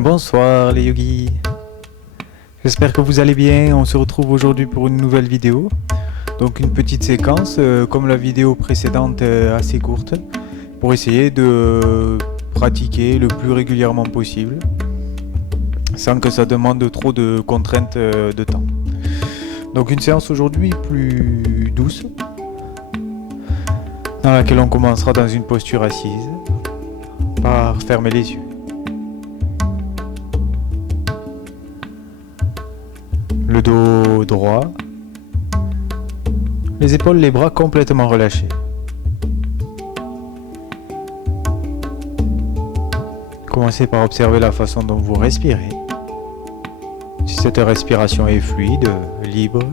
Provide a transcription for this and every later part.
Bonsoir les yogis, j'espère que vous allez bien. On se retrouve aujourd'hui pour une nouvelle vidéo. Donc une petite séquence comme la vidéo précédente assez courte pour essayer de pratiquer le plus régulièrement possible sans que ça demande trop de contraintes de temps. Donc une séance aujourd'hui plus douce dans laquelle on commencera dans une posture assise par fermer les yeux. Le dos droit, les épaules, les bras complètement relâchés. Commencez par observer la façon dont vous respirez. Si cette respiration est fluide, libre,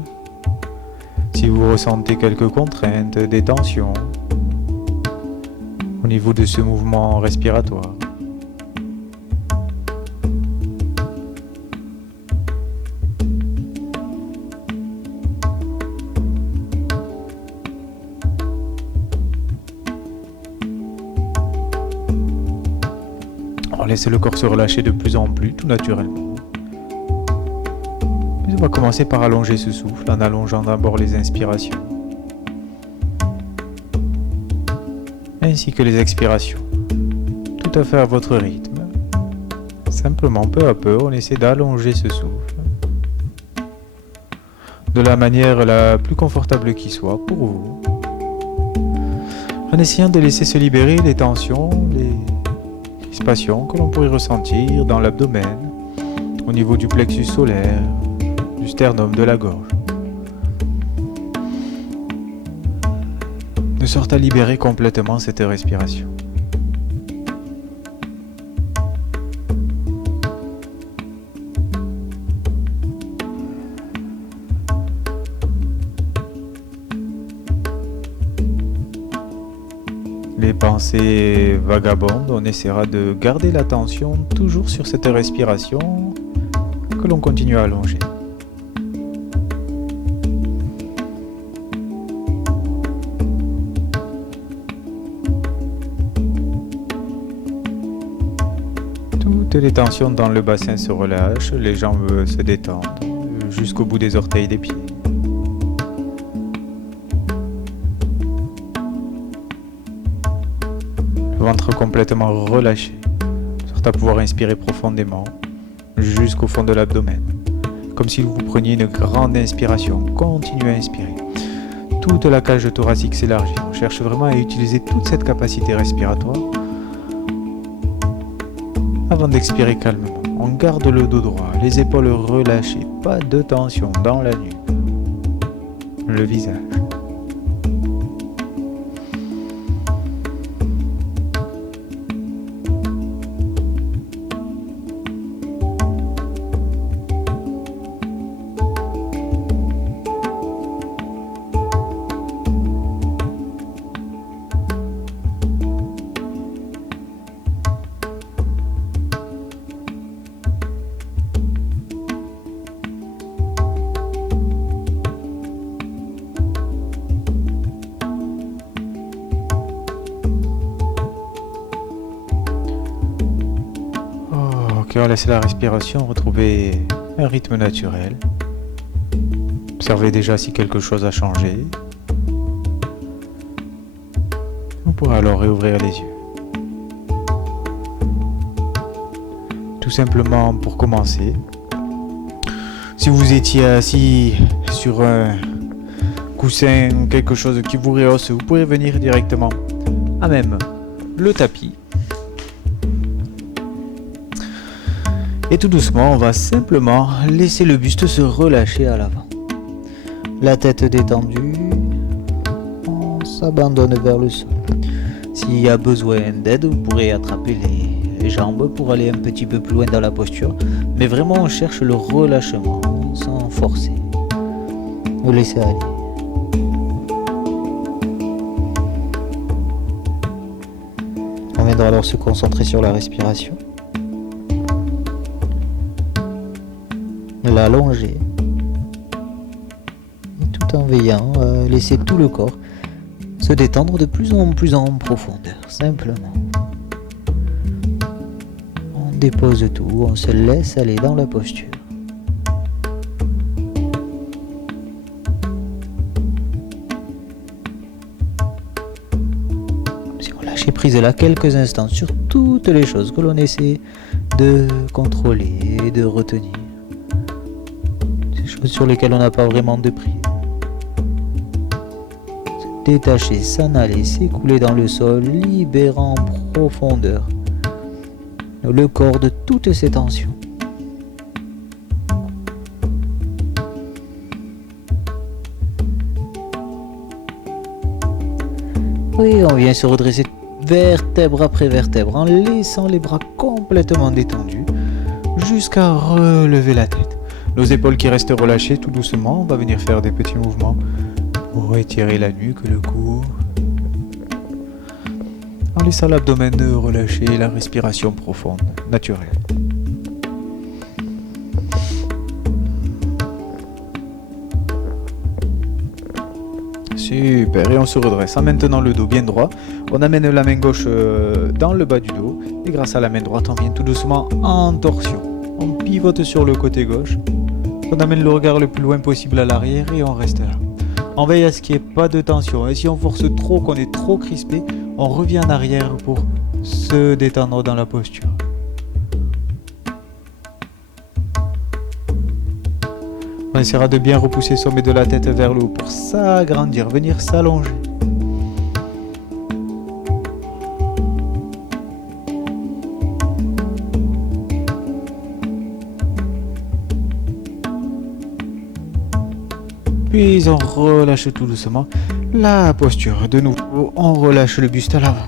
si vous ressentez quelques contraintes, des tensions au niveau de ce mouvement respiratoire. Laissez le corps se relâcher de plus en plus, tout naturellement. Puis on va commencer par allonger ce souffle en allongeant d'abord les inspirations, ainsi que les expirations, tout à fait à votre rythme. Simplement, peu à peu, on essaie d'allonger ce souffle de la manière la plus confortable qui soit pour vous, en essayant de laisser se libérer les tensions, les que l'on pourrait ressentir dans l'abdomen, au niveau du plexus solaire, du sternum, de la gorge, de sorte à libérer complètement cette respiration. Les pensées vagabondes, on essaiera de garder l'attention toujours sur cette respiration que l'on continue à allonger. Toutes les tensions dans le bassin se relâchent, les jambes se détendent jusqu'au bout des orteils des pieds. Ventre complètement relâché, de sorte à pouvoir inspirer profondément jusqu'au fond de l'abdomen, comme si vous preniez une grande inspiration. Continuez à inspirer. Toute la cage thoracique s'élargit. On cherche vraiment à utiliser toute cette capacité respiratoire avant d'expirer calmement. On garde le dos droit, les épaules relâchées, pas de tension dans la nuque, le visage. On laisse la respiration retrouver un rythme naturel. Observez déjà si quelque chose a changé. On pourra alors réouvrir les yeux. Tout simplement pour commencer, si vous étiez assis sur un coussin ou quelque chose qui vous rehausse, vous pourrez venir directement à même le tapis. Et tout doucement, on va simplement laisser le buste se relâcher à l'avant. La tête détendue, on s'abandonne vers le sol. S'il y a besoin d'aide, vous pourrez attraper les jambes pour aller un petit peu plus loin dans la posture. Mais vraiment, on cherche le relâchement, sans forcer. Vous laissez aller. On viendra alors se concentrer sur la respiration. L'allonger, et tout en veillant à laisser tout le corps se détendre de plus en plus en profondeur, simplement. On dépose tout, on se laisse aller dans la posture. Si on lâche prise là quelques instants sur toutes les choses que l'on essaie de contrôler et de retenir, ces choses sur lesquelles on n'a pas vraiment de prise. Se détacher, s'en aller, s'écouler dans le sol, libérant en profondeur le corps de toutes ces tensions. Oui, on vient se redresser vertèbre après vertèbre en laissant les bras complètement détendus jusqu'à relever la tête. Nos épaules qui restent relâchées tout doucement, on va venir faire des petits mouvements pour étirer la nuque, le cou. En laissant l'abdomen relâché et la respiration profonde, naturelle. Super, et on se redresse en maintenant le dos bien droit. On amène la main gauche dans le bas du dos et grâce à la main droite, on vient tout doucement en torsion. On pivote sur le côté gauche. On amène le regard le plus loin possible à l'arrière et on reste là. On veille à ce qu'il n'y ait pas de tension. Et si on force trop, qu'on est trop crispé, on revient en arrière pour se détendre dans la posture. On essaiera de bien repousser le sommet de la tête vers le haut pour s'agrandir, venir s'allonger. Puis on relâche tout doucement la posture. De nouveau, on relâche le buste à l'avant.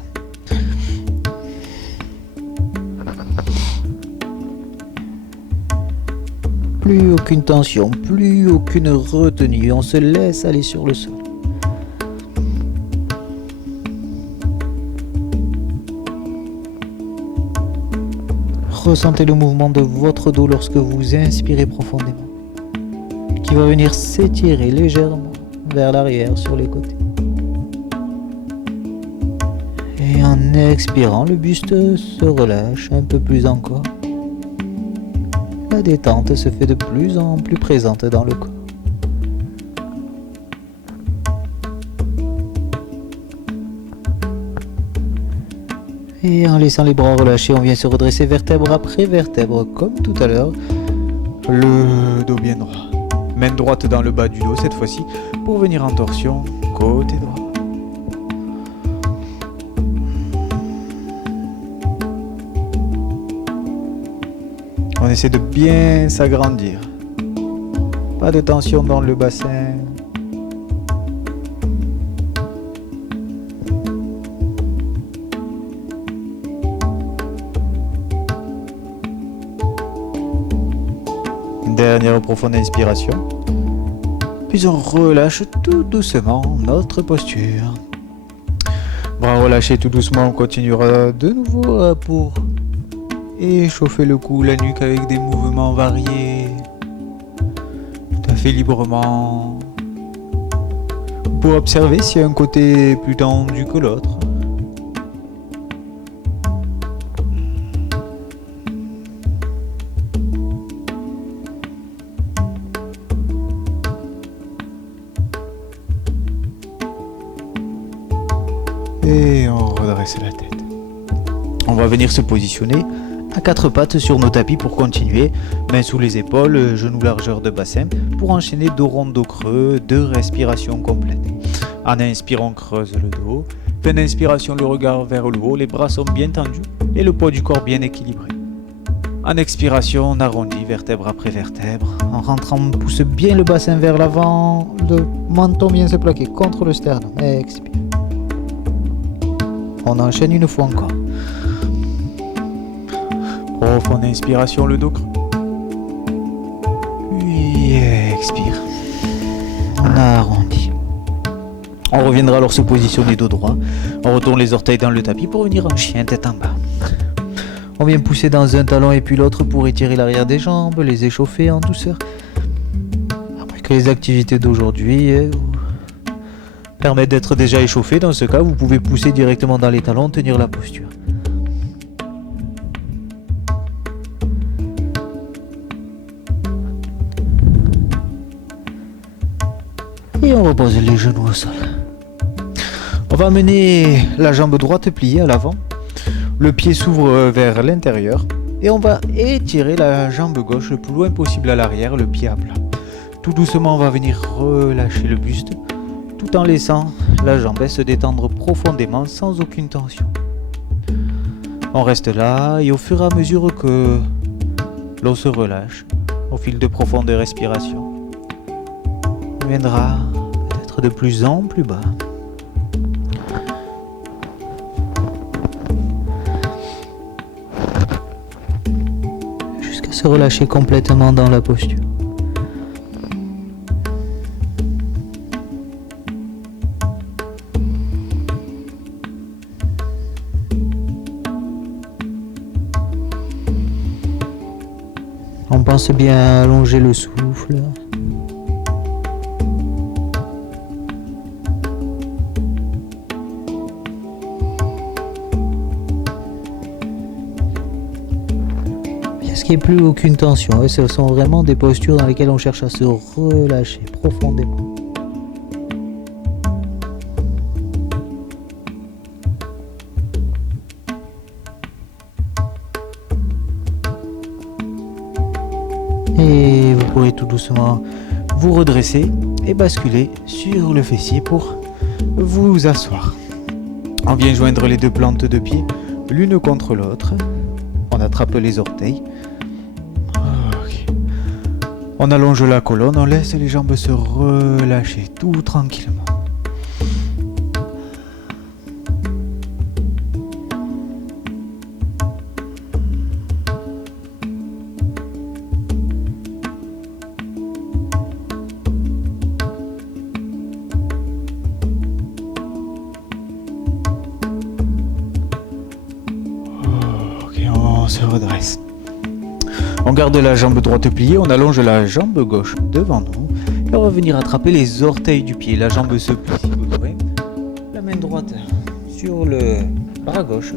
Plus aucune tension, plus aucune retenue. On se laisse aller sur le sol. Ressentez le mouvement de votre dos lorsque vous inspirez profondément, qui va venir s'étirer légèrement vers l'arrière sur les côtés. Et en expirant, le buste se relâche un peu plus encore. La détente se fait de plus en plus présente dans le corps. Et en laissant les bras relâchés, on vient se redresser vertèbre après vertèbre, comme tout à l'heure. Le dos bien droit. Main droite dans le bas du dos cette fois-ci, pour venir en torsion, côté droit. On essaie de bien s'agrandir. Pas de tension dans le bassin. Dernière profonde inspiration. Puis on relâche tout doucement notre posture. Bras relâchés tout doucement, on continuera de nouveau pour échauffer le cou, la nuque avec des mouvements variés. Tout à fait librement. Pour observer s'il y a un côté plus tendu que l'autre. Et on redresse la tête. On va venir se positionner à quatre pattes sur nos tapis pour continuer. Mains sous les épaules, genoux largeur de bassin pour enchaîner dos rond, dos creux, 2 respirations complètes. En inspirant, on creuse le dos. Fin d'inspiration, le regard vers le haut, les bras sont bien tendus et le poids du corps bien équilibré. En expiration, on arrondit vertèbre après vertèbre. En rentrant, on pousse bien le bassin vers l'avant, le menton vient se plaquer contre le sternum. Expire. On enchaîne une fois encore. Profonde inspiration, le dos creux. Puis expire. On arrondit. On reviendra alors se positionner dos droit. On retourne les orteils dans le tapis pour venir en chien tête en bas. On vient pousser dans un talon et puis l'autre pour étirer l'arrière des jambes, les échauffer en douceur. Après que les activités d'aujourd'hui permettent d'être déjà échauffés, dans ce cas, vous pouvez pousser directement dans les talons, tenir la posture. Et on repose les genoux au sol. On va amener la jambe droite pliée à l'avant. Le pied s'ouvre vers l'intérieur. Et on va étirer la jambe gauche le plus loin possible à l'arrière, le pied à plat. Tout doucement, on va venir relâcher le buste, tout en laissant la jambe se détendre profondément sans aucune tension. On reste là et au fur et à mesure que l'on se relâche, au fil de profondes respirations, on viendra peut-être de plus en plus bas. Jusqu'à se relâcher complètement dans la posture. On pense bien à allonger le souffle. Ce qui n'est plus aucune tension. Ce sont vraiment des postures dans lesquelles on cherche à se relâcher profondément. Et vous pourrez tout doucement vous redresser et basculer sur le fessier pour vous asseoir. On vient joindre les deux plantes de pied l'une contre l'autre. On attrape les orteils. Okay. On allonge la colonne, on laisse les jambes se relâcher tout tranquillement. On se redresse. On garde la jambe droite pliée, on allonge la jambe gauche devant nous et on va venir attraper les orteils du pied. La jambe se plie si besoin. La main droite sur le bras gauche.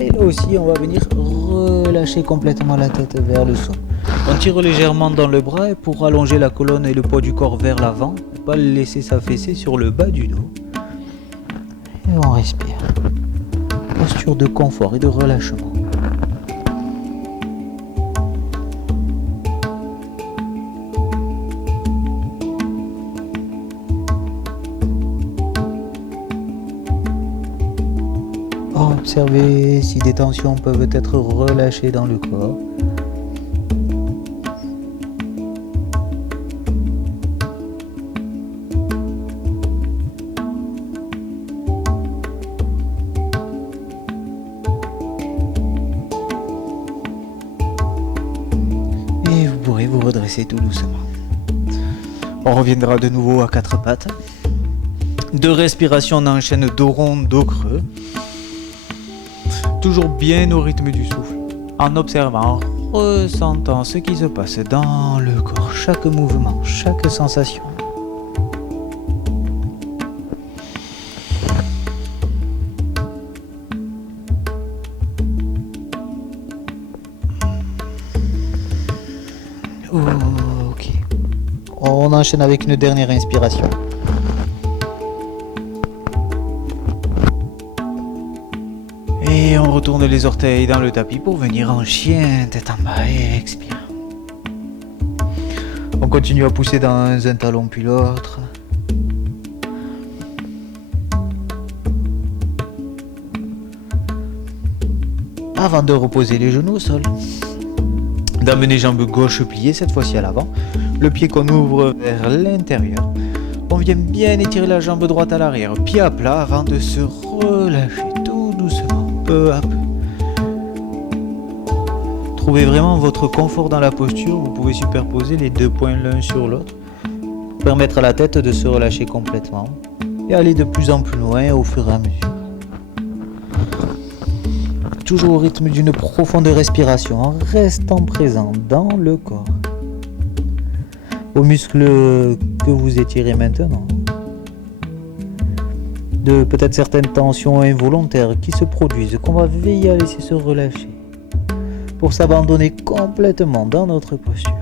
Et là aussi, on va venir relâcher complètement la tête vers le sol. On tire légèrement dans le bras et pour allonger la colonne et le poids du corps vers l'avant, ne pas le laisser s'affaisser sur le bas du dos. Et on respire. Posture de confort et de relâchement. Observez si des tensions peuvent être relâchées dans le corps. Et vous pourrez vous redresser tout doucement. On reviendra de nouveau à quatre pattes. Deux respirations, on enchaîne dos rond, dos creux. Toujours bien au rythme du souffle, en observant, en ressentant ce qui se passe dans le corps, chaque mouvement, chaque sensation. Ok. On enchaîne avec une dernière inspiration. Et on retourne les orteils dans le tapis pour venir en chien, tête en bas et expire. On continue à pousser dans un talon puis l'autre. Avant de reposer les genoux au sol. D'amener jambes gauche pliée, cette fois-ci à l'avant. Le pied qu'on ouvre vers l'intérieur. On vient bien étirer la jambe droite à l'arrière, pied à plat avant de se relâcher tout doucement, peu à peu. Trouvez vraiment votre confort dans la posture, vous pouvez superposer les deux points l'un sur l'autre, permettre à la tête de se relâcher complètement et aller de plus en plus loin au fur et à mesure. Toujours au rythme d'une profonde respiration, en restant présent dans le corps. Aux muscles que vous étirez maintenant. De peut-être certaines tensions involontaires qui se produisent, qu'on va veiller à laisser se relâcher. Pour s'abandonner complètement dans notre posture.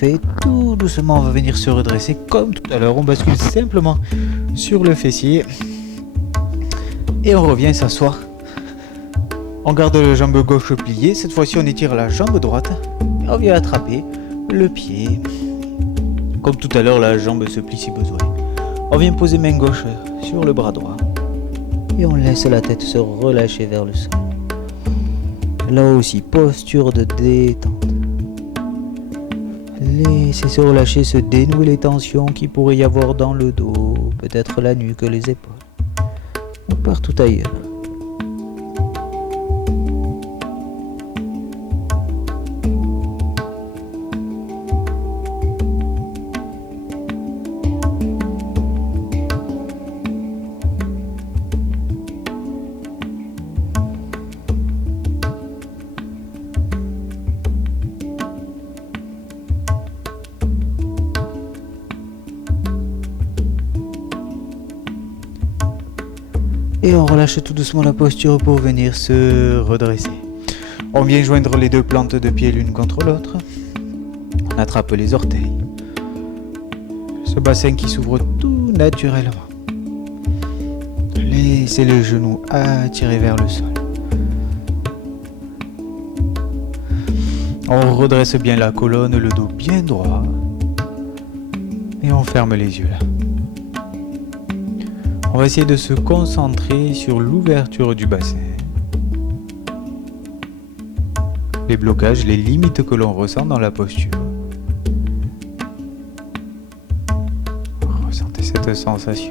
Parfait, tout doucement on va venir se redresser comme tout à l'heure. On bascule simplement sur le fessier et on revient s'asseoir. On garde la jambe gauche pliée, cette fois-ci on étire la jambe droite et on vient attraper le pied. Comme tout à l'heure, la jambe se plie si besoin. On vient poser main gauche sur le bras droit et on laisse la tête se relâcher vers le sol. Là aussi, posture de détente. Laissez se relâcher, se dénouer les tensions qu'il pourrait y avoir dans le dos, peut-être la nuque, les épaules, ou partout ailleurs. Et on relâche tout doucement la posture pour venir se redresser. On vient joindre les deux plantes de pied l'une contre l'autre. On attrape les orteils. Ce bassin qui s'ouvre tout naturellement. Laissez les genoux attirés vers le sol. On redresse bien la colonne, le dos bien droit. Et on ferme les yeux là. On va essayer de se concentrer sur l'ouverture du bassin. Les blocages, les limites que l'on ressent dans la posture. Ressentez cette sensation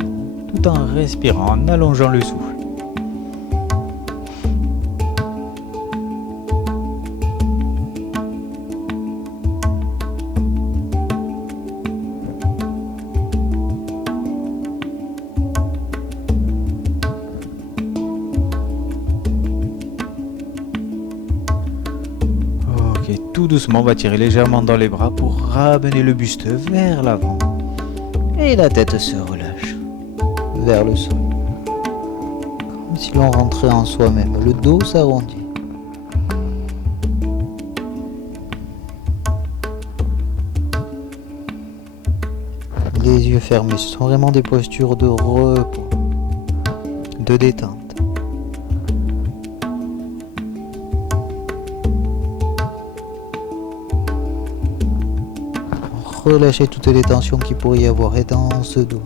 tout en respirant, en allongeant le souffle. Tout doucement, on va tirer légèrement dans les bras pour ramener le buste vers l'avant. Et la tête se relâche vers le sol. Comme si l'on rentrait en soi-même. Le dos s'arrondit. Les yeux fermés, ce sont vraiment des postures de repos, de détente. Relâchez toutes les tensions qu'il pourrait y avoir et dans ce dos,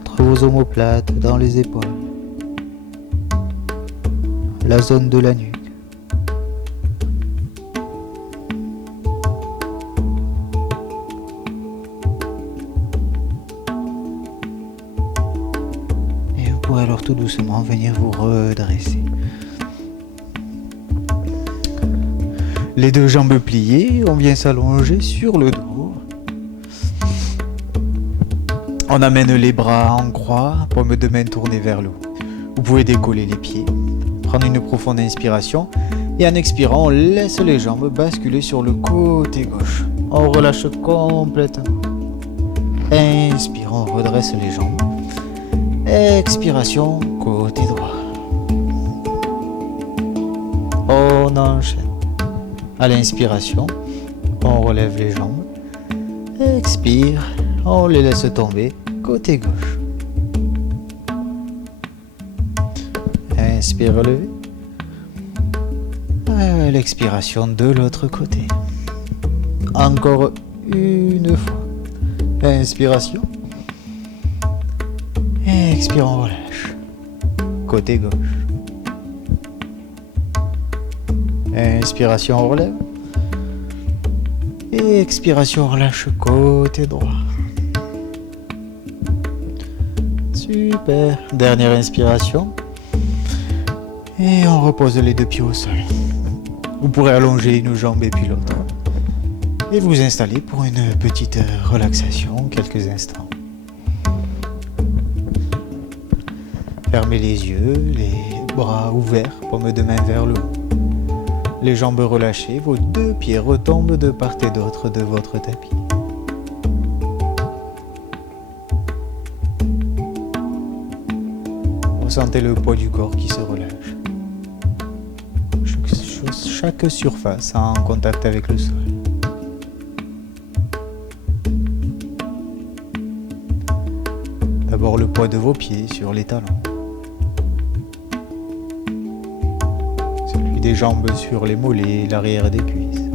entre vos omoplates, dans les épaules, la zone de la nuque. Et vous pourrez alors tout doucement venir vous redresser. Les deux jambes pliées, on vient s'allonger sur le dos. On amène les bras en croix, paume de main tournée vers le haut. Vous pouvez décoller les pieds, prendre une profonde inspiration et en expirant, on laisse les jambes basculer sur le côté gauche. On relâche complètement. Inspire, on redresse les jambes. Expiration, côté droit. On enchaîne. À l'inspiration, on relève les jambes. Expire, on les laisse tomber. Côté gauche. Inspire, relevé. L'expiration de l'autre côté. Encore une fois. Inspiration. Expire, on relâche. Côté gauche. Inspiration, on relève. Et expiration, on relâche côté droit. Super. Dernière inspiration. Et on repose les deux pieds au sol. Vous pourrez allonger une jambe et puis l'autre. Et vous installer pour une petite relaxation, quelques instants. Fermez les yeux, les bras ouverts, paume de main vers le haut. Les jambes relâchées, vos deux pieds retombent de part et d'autre de votre tapis. Ressentez le poids du corps qui se relâche. Chaque surface en contact avec le sol. d'abord le poids de vos pieds sur les talons. Celui des jambes sur les mollets et l'arrière des cuisses.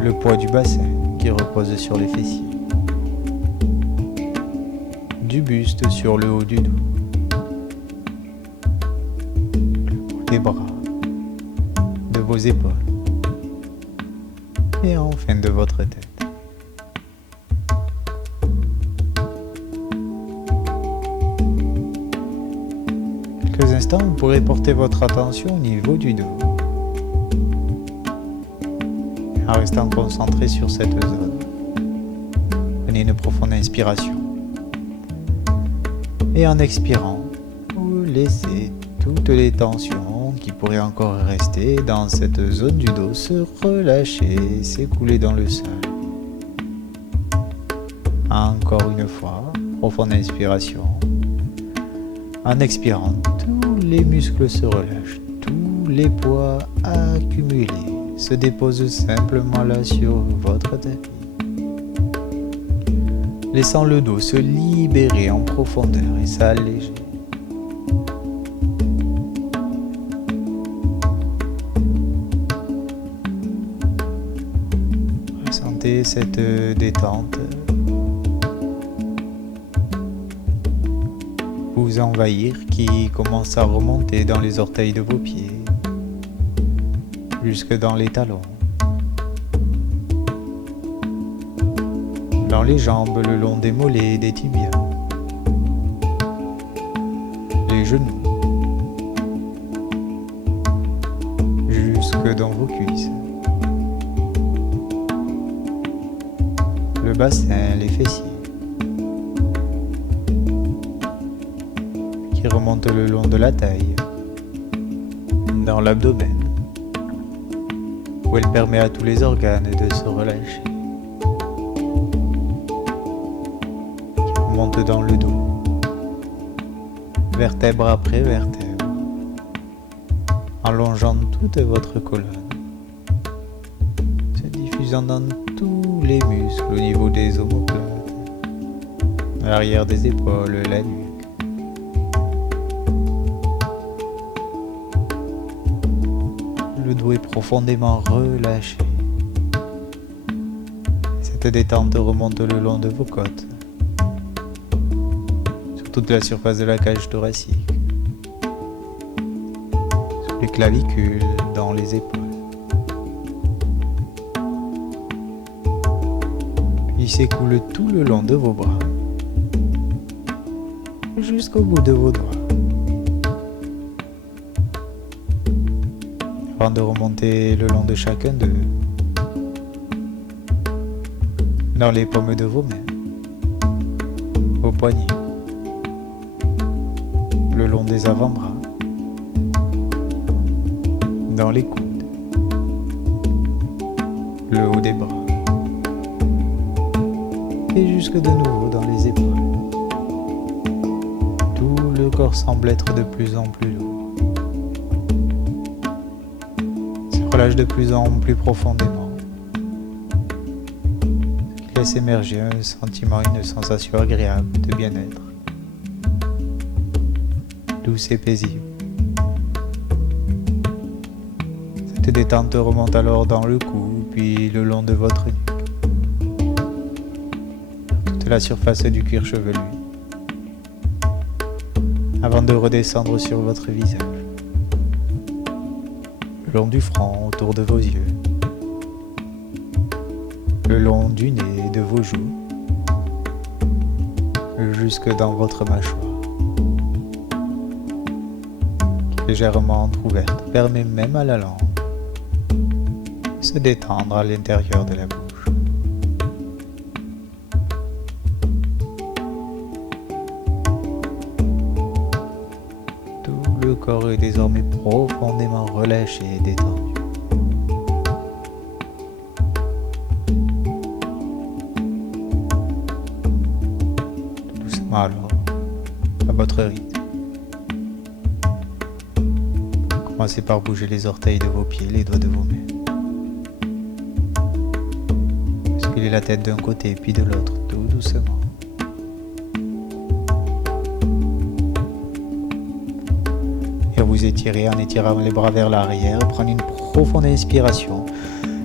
Le poids du bassin qui repose sur les fessiers. Du buste sur le haut du dos. Le poids des bras, de vos épaules. Et enfin de votre tête. Quelques instants, vous pourrez porter votre attention au niveau du dos. En restant concentré sur cette zone. Prenez une profonde inspiration. Et en expirant, vous laissez toutes les tensions qui pourraient encore rester dans cette zone du dos se relâcher, s'écouler dans le sol. Encore une fois, profonde inspiration. En expirant, tous les muscles se relâchent, tous les poids accumulés se déposent simplement là sur votre tapis. Laissant le dos se libérer en profondeur et s'alléger. Ressentez cette détente vous envahir qui commence à remonter dans les orteils de vos pieds, jusque dans les talons, dans les jambes le long des mollets et des tibias, les genoux, jusque dans vos cuisses, le bassin, les fessiers, qui remontent le long de la taille, dans l'abdomen, où elle permet à tous les organes de se relâcher. Qui remonte dans le dos, vertèbre après vertèbre, en longeant toute votre colonne, se diffusant dans tous les muscles au niveau des omoplates, à l'arrière des épaules, la nuque. Le dos est profondément relâché. Cette détente remonte le long de vos côtes, sur toute la surface de la cage thoracique, sur les clavicules, dans les épaules. Puis il s'écoule tout le long de vos bras, jusqu'au bout de vos doigts. Avant de remonter le long de chacun d'eux, dans les paumes de vos mains, vos poignets, le long des avant-bras, dans les coudes, le haut des bras, et jusque de nouveau dans les épaules. Tout le corps semble être de plus en plus lourd. Relâche de plus en plus profondément, ce qui laisse émerger un sentiment, une sensation agréable de bien-être, douce et paisible. Cette détente remonte alors dans le cou, puis le long de votre nuque, toute la surface du cuir chevelu, avant de redescendre sur votre visage. Le long du front, autour de vos yeux, le long du nez et de vos joues, jusque dans votre mâchoire, qui est légèrement entrouverte, permet même à la langue de se détendre à l'intérieur de la bouche. Le corps est désormais profondément relâché et détendu. Doucement alors, à votre rythme. Commencez par bouger les orteils de vos pieds, les doigts de vos mains. Basculez la tête d'un côté puis de l'autre, tout doucement. vous étirer en étirant les bras vers l'arrière. Prendre une profonde inspiration.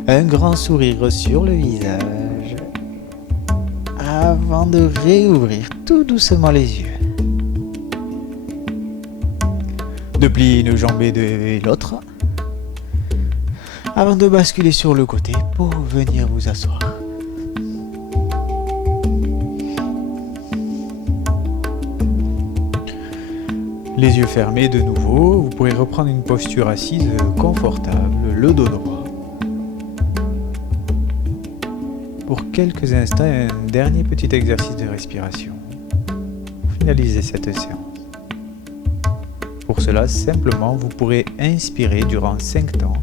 Un grand sourire sur le visage. Avant de réouvrir tout doucement les yeux. De plier une jambe et l'autre. Avant de basculer sur le côté pour venir vous asseoir. Les yeux fermés de nouveau, vous pourrez reprendre une posture assise confortable, le dos droit. Pour quelques instants, un dernier petit exercice de respiration. Pour finaliser cette séance. Pour cela, simplement, vous pourrez inspirer durant 5 temps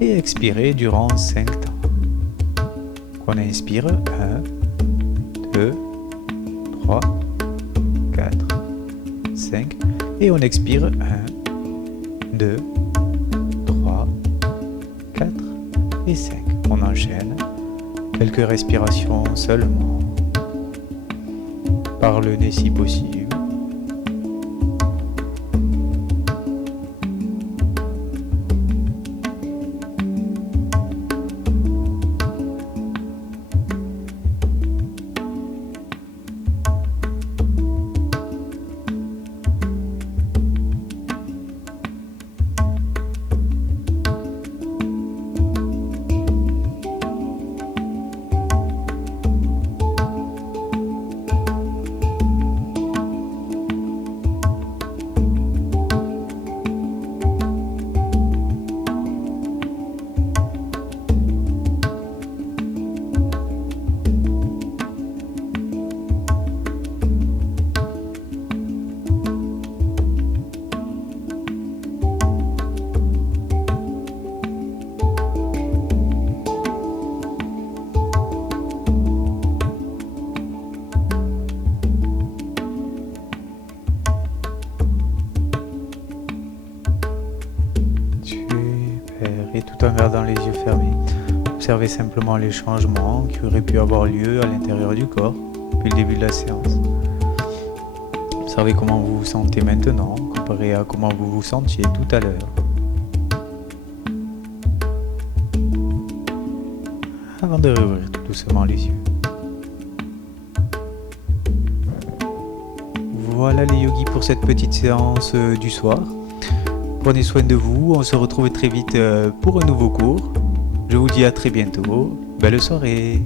et expirer durant 5 temps. On inspire 1, 2, 3, 4, 5 et on expire 1, 2, 3, 4 et 5. On enchaîne quelques respirations seulement par le nez si possible. Et tout en gardant les yeux fermés, observez simplement les changements qui auraient pu avoir lieu à l'intérieur du corps depuis le début de la séance. Observez comment vous vous sentez maintenant comparé à comment vous vous sentiez tout à l'heure. Avant de rouvrir tout doucement les yeux. Voilà les yogis pour cette petite séance du soir. Prenez soin de vous, on se retrouve très vite pour un nouveau cours. Je vous dis à très bientôt. Belle soirée.